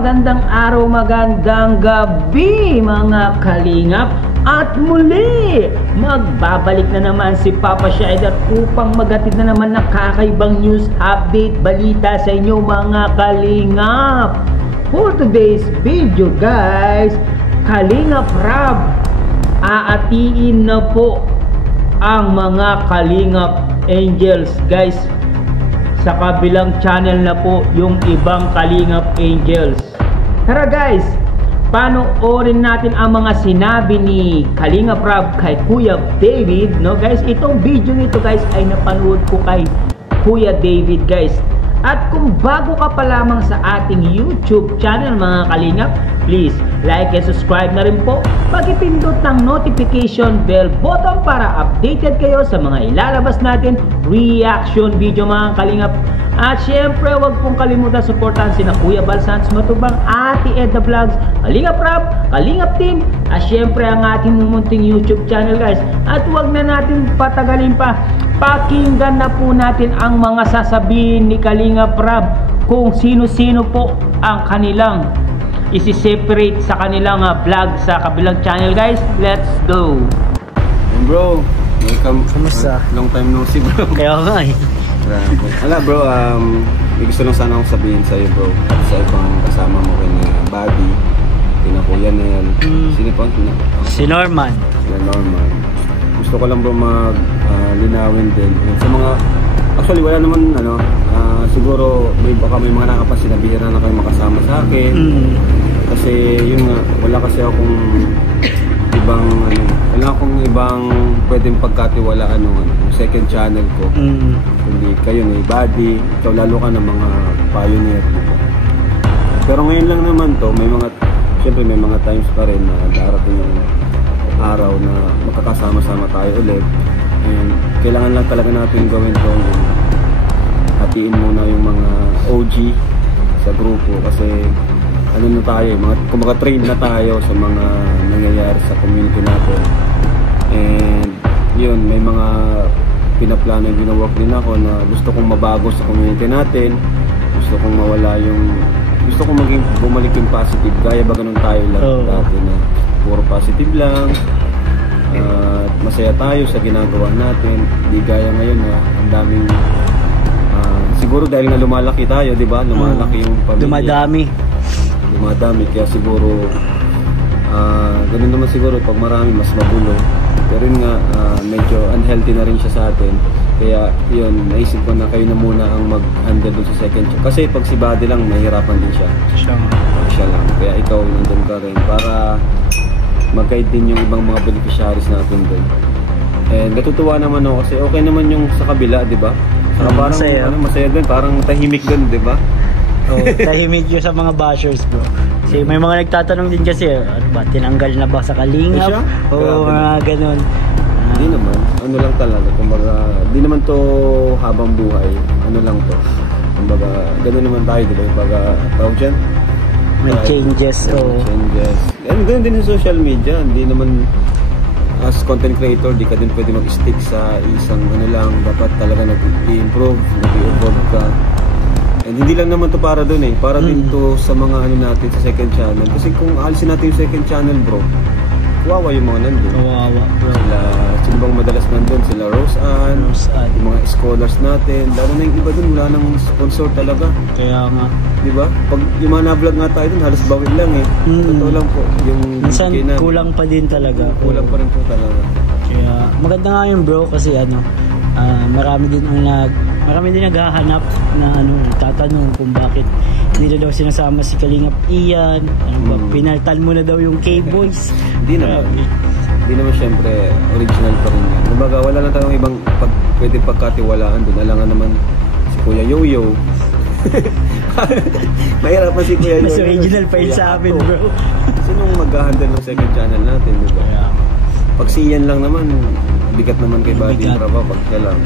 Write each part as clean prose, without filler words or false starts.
magandang araw, magandang gabi mga kalingap. At muli, magbabalik na naman si Papa Shider upang maghatid na naman ng kakaibang news, update, balita sa inyo mga kalingap. For today's video guys, Kalingap Rab, aatiin na po ang mga Kalingap Angels guys. Sa kabilang channel na po yung ibang Kalingap Angels. Tara guys, panoorin natin ang mga sinabi ni Kalingap Rab kay Kuya David, no guys. Itong video nito guys ay napanood ko kay Kuya David guys. At kung bago ka pa lamang sa ating YouTube channel mga Kalingap, please like and subscribe na rin po. Pag-ipindot ng notification bell button para updated kayo sa mga ilalabas natin reaction video mga Kalingap. At syempre wag pong kalimutan suportahan sina Kuya Bal Santos Matubang, Ate Edna Vlogs, Kalingap Rab, Kalingap Team, at syempre ang ating mumunting YouTube channel guys. At wag na natin patagalin pa, pakinggan na po natin ang mga sasabihin ni Kalingap Rab kung sino-sino po ang kanilang isi-separate sa kanilang vlog sa kabilang channel guys. Let's go. Bro, welcome. Kamusta? Long time no see bro. Kaya nga eh. Wala bro, may gusto lang sana akong sabihin sa'yo bro. Sa ibang kasama mo kay Bobby, kina Kuya Nel, sino pa? Si Norman. Si Norman. Gusto ko lang bro linawin din sa mga, actually wala naman siguro baka may mga nakapansin na bihira na kayo makasama sa akin. Kasi yun nga, wala kasi akong ibang pwedeng pagkatiwalaan yung second channel ko. Hindi kayo ni Buddy, ikaw lalo ka ng mga pioneer. Pero ngayon lang naman to, syempre may mga times pa rin na darating yung araw na magkakasama-sama tayo ulit. And kailangan lang talaga natin gawin to, hatiin muna yung mga OG sa grupo kasi na tayo, kumaga train na tayo sa mga nangyayari sa community natin. And yun, may mga pinaplano yung ginawork din ako na gusto kong mabago sa community natin. Gusto kong bumalik yung positive. Gaya ba ganun tayo lang dati na puro positive lang. Masaya tayo sa ginagawa natin. Di gaya ngayon na ang daming siguro dahil nga lumalaki tayo, di ba? Lumalaki yung pamilya. Dumadami, kaya siguro ganun naman siguro pag marami mas magulo. Pero yun nga, medyo unhealthy na rin siya sa atin. Kaya yun, naisip ko na kayo na muna ang mag-handle dun sa second show. Kasi pag si Buddy lang, mahirapan din siya. Siya lang. Kaya ikaw nandun ka rin para mag-guide din yung ibang mga beneficiaries natin dun. And natutuwa naman ako kasi okay naman yung sa kabila, di ba? Saka parang masaya dun, parang tahimik dun, di ba? Tahimik yun sa mga bashers bro. Kasi may mga nagtatanong din kasi, ano ba, tinanggal na ba sa Kalingap? Oo, mga ganun. Hindi naman, ano lang talaga, kumbaga, di naman to habang buhay, ano lang to. Kumbaga, ganun naman tayo, di ba? Kumbaga, tawag dyan? May changes, changes. And ganun din sa social media, hindi naman, as content creator, di ka din pwede mag-stick sa isang lang, dapat talaga nag-i-improve, nag-i-evolve ka. And hindi lang naman to para doon para din to sa mga natin sa second channel. Kasi kung alisin natin yung second channel bro, kawawa yung mga nandun. Kawawa bro. Sino bang madalas nandun? Sila Rose Ann, yung mga scholars natin. Lalo na yung iba dun, wala nang sponsor talaga. Kaya nga. Diba? Pag yung mga na-vlog nga tayo dun, halos bawin lang Totoo lang po. Yung minsan kulang pa din talaga. Kulang pa rin po talaga. Kaya maganda nga yun bro kasi marami din naghahanap na nagtatanong kung bakit hindi na daw sinasama si Kalingap Ian. Pinaltan mo na daw yung K-Boys. Hindi naman syempre original pa rin yan. Kumbaga wala lang tayong ibang pwede pagkatiwalaan doon. Alangan naman si Kuya Yoyo. Mahirap pa si Kuya Yoyo. Mas original pa yun sa amin bro. Sinong mag-handle ng second channel natin, diba? Pag si Ian lang naman, bigat naman kay Buddy Brava pag siya lang.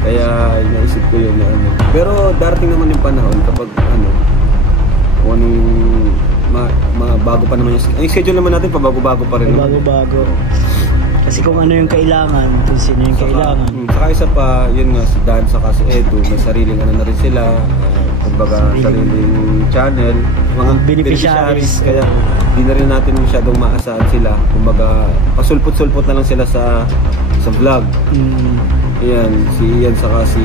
Kaya naisip ko yun na Pero darating naman yung panahon kapag kung bago pa naman yung schedule naman natin, pabago-bago pa rin. Pabago-bago. Kasi kung ano yung kailangan, kung sino yung kailangan. Saka isa pa, yun nga, si Dan saka si Edu, may sariling na rin sila. kumbaga sariling channel, mga Beneficiaries. kaya di na rin natin masyadong maasahan sila. Kumbaga pasulpot-sulpot na lang sila sa vlog. Ayan, si Ian saka si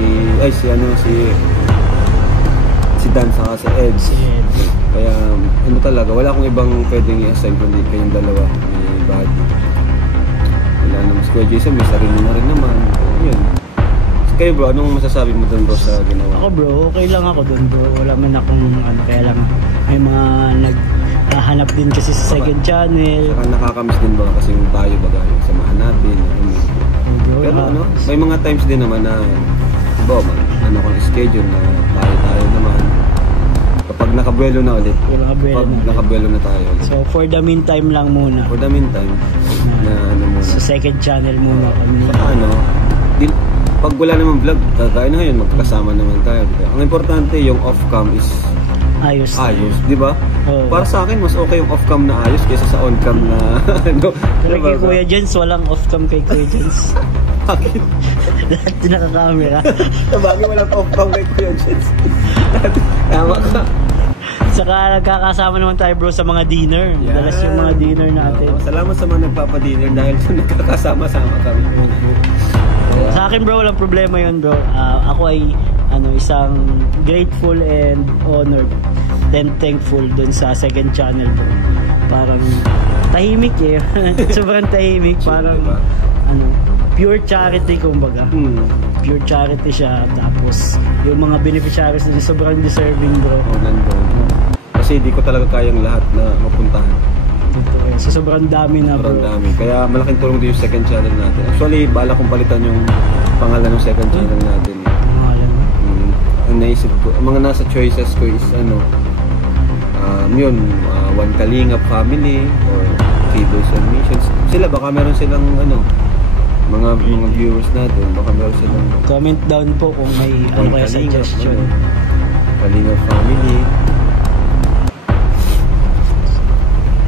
Dan saka si Ed. Kaya ano talaga, wala akong ibang pwedeng i-assign kundi kayong dalawa ni Buddy. Wala naman si Kuya Jason, may sarili na rin naman. Yun. So, kayo bro, anong masasabi mo dun bro sa ginawa? Ako bro, okay lang ako dun bro. Wala man akong kaya lang may mga naghahanap din kasi sa second channel. Saka nakakamiss din ba kasi yung tayo baga yung samahan natin. Bro, pero may mga times din naman na kung schedule na tayo naman. Kapag nakabuelo na ulit. Nakabuelo na tayo ulit. So for the meantime lang muna. For the meantime muna. Sa second channel muna kami. Saka pag wala naman vlog, tayo na ngayon, magkasama naman tayo. Diba? Ang importante, yung off-cam is ayos, di ba? Oh. Para sa akin, mas okay yung off-cam na ayos kaysa sa on-cam na Pero kay Kuya Jens, walang off-cam kay Kuya Jens. Bakit? Lahat naka-camera. Bakit walang off-cam kay Kuya Jens? Tama ka. Saka nagkakasama naman tayo bro sa mga dinner. Madalas yung mga dinner natin. Salamat sa mga nagpapa-dinner dahil nagkakasama-sama kami. Sa akin bro, walang problema yun bro. Ako ay isang grateful and honored then thankful dun sa second channel bro. Parang tahimik sobrang tahimik. Parang pure charity kumbaga. Pure charity siya. Tapos yung mga beneficiaries na sobrang deserving bro. Nandun. Kasi di ko talaga kayang lahat na mapuntahan. So sobrang dami na bro. Sobrang dami. Kaya malaking tulong din yung second channel natin. Actually, bala kong palitan yung pangalan ng second channel natin. Ang naisip ko, mga nasa choices ko is One Kalingap Family or Kidos and Missions. Sila baka meron silang mga viewers natin, baka meron silang comment down po kung may kaya suggestion. Kalingap Family.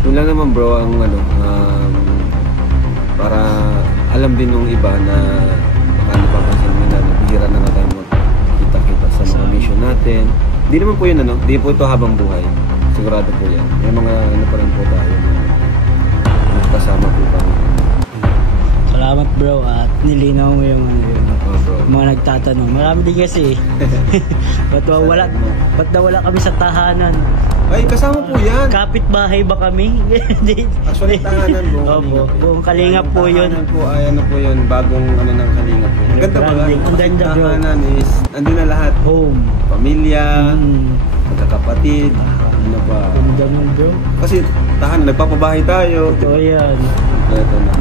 Yun lang naman bro ang para alam din ng iba na baka napapansin nila na bihira na nga tayo magkita-kita sa mga mission natin. Hindi naman po yun hindi po ito habang buhay. Sigurado po yan. May mga pa rin po tayo na kasama po kami. Salamat bro at nilinaw mo yung mga nagtatanong. Marami din kasi ba't nawala kami sa tahanan? Ay, kasama po yan. Kapit-bahay ba kami? Actually, tahanan po. Opo, buong Kalingap po yun. Tahanan po, po yun, bagong ng Kalingap po. Ang ganda ba? Ang ganda bro. Tahanan is, andun na lahat. Home. Pamilya, magkakapatid, pa. Ganda mo bro. Kasi tahanan, nagpapabahay tayo. Ito yan.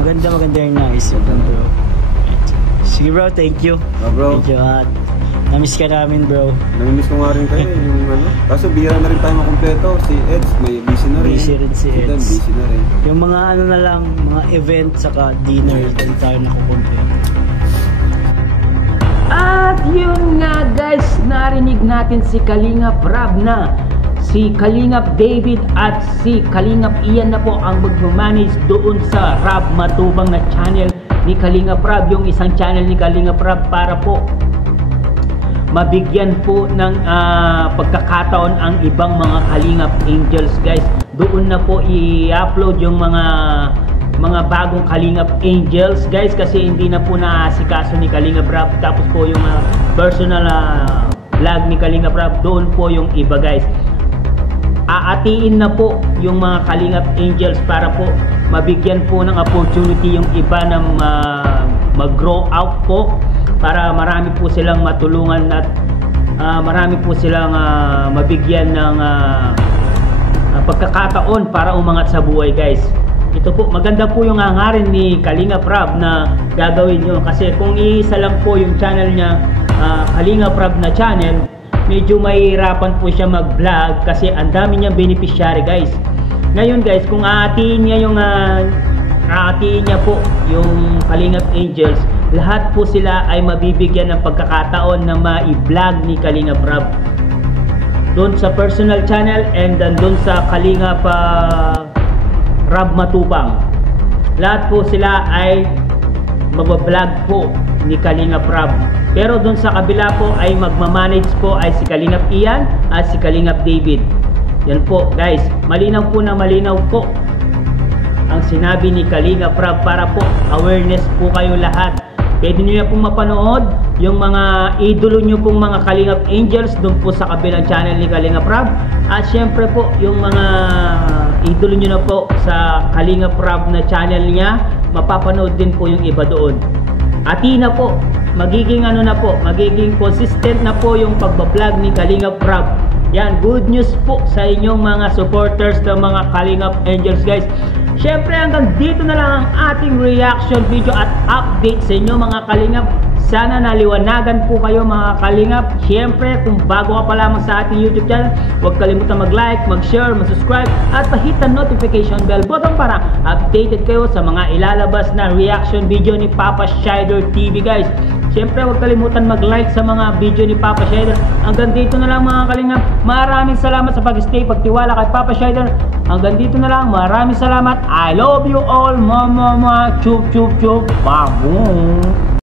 Maganda yung nice. Bro. Sige bro, thank you. Bro. Thank you at namiss ka namin bro. Namimiss ko nga rin kayo yung kaso bihira na rin tayo makumpleto. Si Eds may busy na rin. Busy rin si Eds. Busy na rin. Yung mga na lang, mga event saka dinner hindi tayo nakukumpleto. At yun nga guys, narinig natin si Kalingap Rab na si Kalingap David at si Kalingap Ian na po ang magmamanage doon sa Rab Matubang na channel ni Kalingap Rab, yung isang channel ni Kalingap Rab para po mabigyan po ng pagkakataon ang ibang mga Kalingap Angels guys. Doon na po i-upload yung mga bagong Kalingap Angels guys, kasi hindi na po naasikaso ni Kalingap Rab. Tapos po yung personal vlog ni Kalingap Rab, doon po yung iba guys. Aatiin na po yung mga Kalingap Angels para po mabigyan po ng opportunity yung iba na mag-grow out po, para marami po silang matulungan at marami po silang mabigyan ng pagkakataon para umangat sa buhay guys. Ito po, maganda po yung hangarin ni Kalingap Rab na gagawin nyo, kasi kung iisa lang po yung channel niya, Kalingap Rab na channel, medyo mahihirapan po siya mag-vlog kasi ang dami niyang beneficiary guys. Ngayon guys, kung aatiin niya po yung Kalingap Angels, lahat po sila ay mabibigyan ng pagkakataon na ma-vlog ni Kalingap Rab doon sa personal channel and then doon sa Kalingap Rab Matubang. Lahat po sila ay magbablog po ni Kalingap Rab. Pero doon sa kabila po ay magmamanage po ay si Kalingap Ian at si Kalingap David. Yan po guys, malinaw po na malinaw po ang sinabi ni Kalingap Rab para po awareness po kayo lahat. Pwede nyo pong mapanood yung mga idolo nyo pong mga Kalingap Angels doon po sa kabilang channel ni Kalingap Rab. At syempre po yung mga idolo nyo na po sa Kalingap Rab na channel niya, mapapanood din po yung iba doon. Ati na po, magiging ano na po, magiging consistent na po yung pagbablog ni Kalingap Rab. Yan, good news po sa inyong mga supporters ng mga Kalingap Angels guys. Syempre hanggang dito na lang ang ating reaction video at update sa inyo mga Kalingap. Sana naliwanagan po kayo mga Kalingap. Syempre kung bago ka pa lamang sa ating YouTube channel, huwag kalimutan mag-like, mag-share, mag-subscribe at pahit ang notification bell button para updated kayo sa mga ilalabas na reaction video ni Papa Shider TV guys. Syempre huwag kalimutan mag-like sa mga video ni Papa Shider. Hanggang dito na lang mga Kalingap. Maraming salamat sa pag-stay, pagtiwala kay Papa Shider. Hanggang dito na lang. Maraming salamat. I love you all. Mama, chup chup chup. Babong.